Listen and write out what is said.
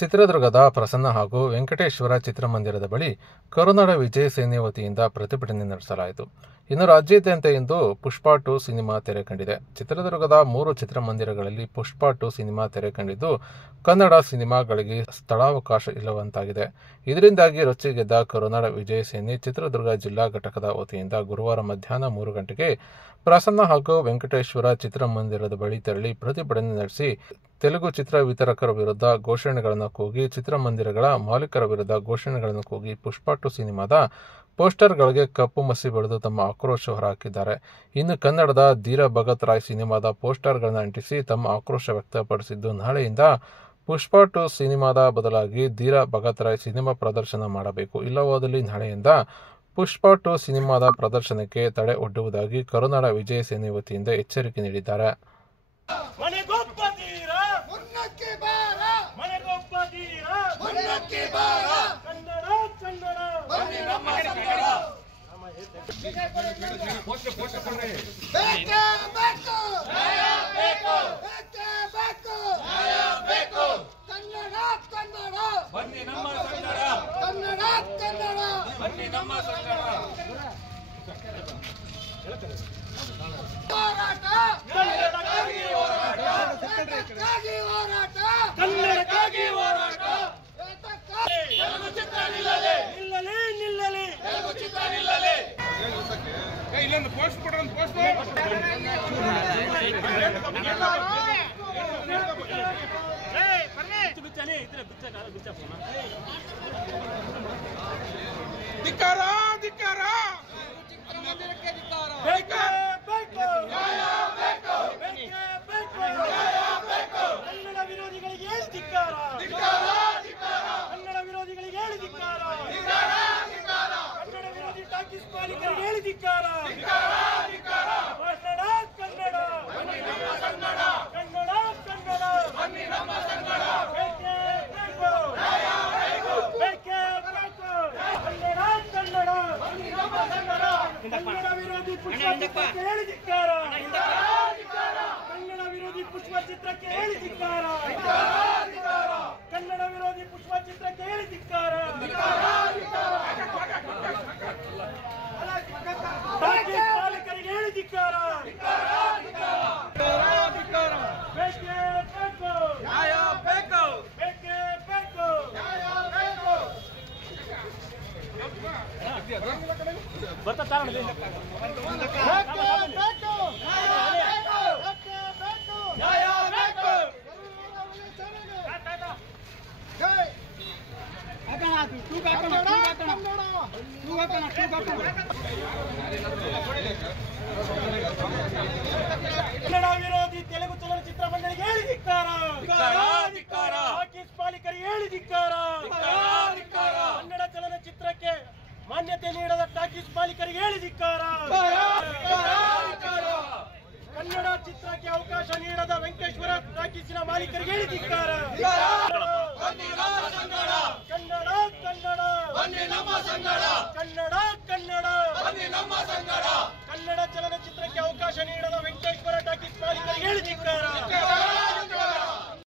ಚಿತ್ರದುರ್ಗದ ಪ್ರಸನ್ನ ಹಾಗೂ ವೆಂಕಟೇಶ್ವರ ಚಿತ್ರಮಂದಿರದ ಬಳಿ ಕರುನಾಡ ವಿಜಯ ಸೇನೆ ವತಿಯಿಂದ ಪ್ರತಿಭಟನೆ ನಡೆಸಲಾಯಿತು. ಇನ್ನು ರಾಜ್ಯಾದ್ಯಂತ ಇಂದು ಪುಷ್ಪ 2 ಸಿನಿಮಾ ತೆರೆ ಕಂಡಿದೆ. ಚಿತ್ರದುರ್ಗದ 3 ಚಿತ್ರಮಂದಿರಗಳಲ್ಲಿ ಪುಷ್ಪ 2 ಸಿನಿಮಾ ತೆರೆ ಕಂಡಿದ್ದು, ಕನ್ನಡ ಸಿನಿಮಾಗಳಿಗೆ ಸ್ಥಳಾವಕಾಶ ಇಲ್ಲವಂತಾಗಿದೆ. ಇದರಿಂದಾಗಿ ರೊಚ್ಚಿಗೆದ್ದ ಕರುನಾಡ ವಿಜಯ ಸೇನೆ ಚಿತ್ರದುರ್ಗ ಜಿಲ್ಲಾ ಘಟಕದ ವತಿಯಿಂದ ಗುರುವಾರ ಮಧ್ಯಾಹ್ನ 3 ಗಂಟೆಗೆ ಪ್ರಸನ್ನ ಹಾಗೂ ವೆಂಕಟೇಶ್ವರ ಚಿತ್ರಮಂದಿರದ ಬಳಿ ತೆರಳಿ ಪ್ರತಿಭಟನೆ ನಡೆಸಿ ತೆಲುಗು ಚಿತ್ರ ವಿತರಕರ ವಿರುದ್ಧ ಘೋಷಣೆಗಳನ್ನು ಕೂಗಿ, ಚಿತ್ರಮಂದಿರಗಳ ಮಾಲೀಕರ ವಿರುದ್ಧ ಘೋಷಣೆಗಳನ್ನು ಕೂಗಿ ಪುಷ್ಪ 2 ಸಿನಿಮಾದ ಪೋಸ್ಟರ್ಗಳಿಗೆ ಕಪ್ಪು ಮಸಿ ಬಳಿದು ತಮ್ಮ ಆಕ್ರೋಶ ಹೊರಹಾಕಿದ್ದಾರೆ. ಇನ್ನು ಕನ್ನಡದ ಧೀರ ಭಗತ್ ರಾಯ್ ಸಿನಿಮಾದ ಪೋಸ್ಟರ್ಗಳನ್ನು ಅಂಟಿಸಿ ತಮ್ಮ ಆಕ್ರೋಶ ವ್ಯಕ್ತಪಡಿಸಿದ್ದು, ನಾಳೆಯಿಂದ ಪುಷ್ಪ 2 ಸಿನಿಮಾದ ಬದಲಾಗಿ ಧೀರ ಭಗತ್ ರಾಯ್ ಸಿನಿಮಾ ಪ್ರದರ್ಶನ ಮಾಡಬೇಕು, ಇಲ್ಲವಾದಲ್ಲಿ ನಾಳೆಯಿಂದ ಪುಷ್ಪ 2 ಸಿನಿಮಾದ ಪ್ರದರ್ಶನಕ್ಕೆ ತಡೆ ಒಡ್ಡುವುದಾಗಿ ಕರುನಾಡ ವಿಜಯ ಸೇನೆ ವತಿಯಿಂದ ಎಚ್ಚರಿಕೆ ನೀಡಿದ್ದಾರೆ. ಕನ್ನಡ ವಿರೋಧಿ ಪುಷ್ಪ ಚಿತ್ರಕ್ಕೆ ಹೇಳಿ ಧಿಕ್ಕಾರ. ಕನ್ನಡ ವಿರೋಧಿ ಪುಷ್ಪ ಚಿತ್ರಕ್ಕೆ ಹೇಳಿ ಧಿಕ್ಕಾರ. ಮಾಲೀಕರಿಗೆ ಹೇಳಿ ಧಿಕ್ಕಾರ.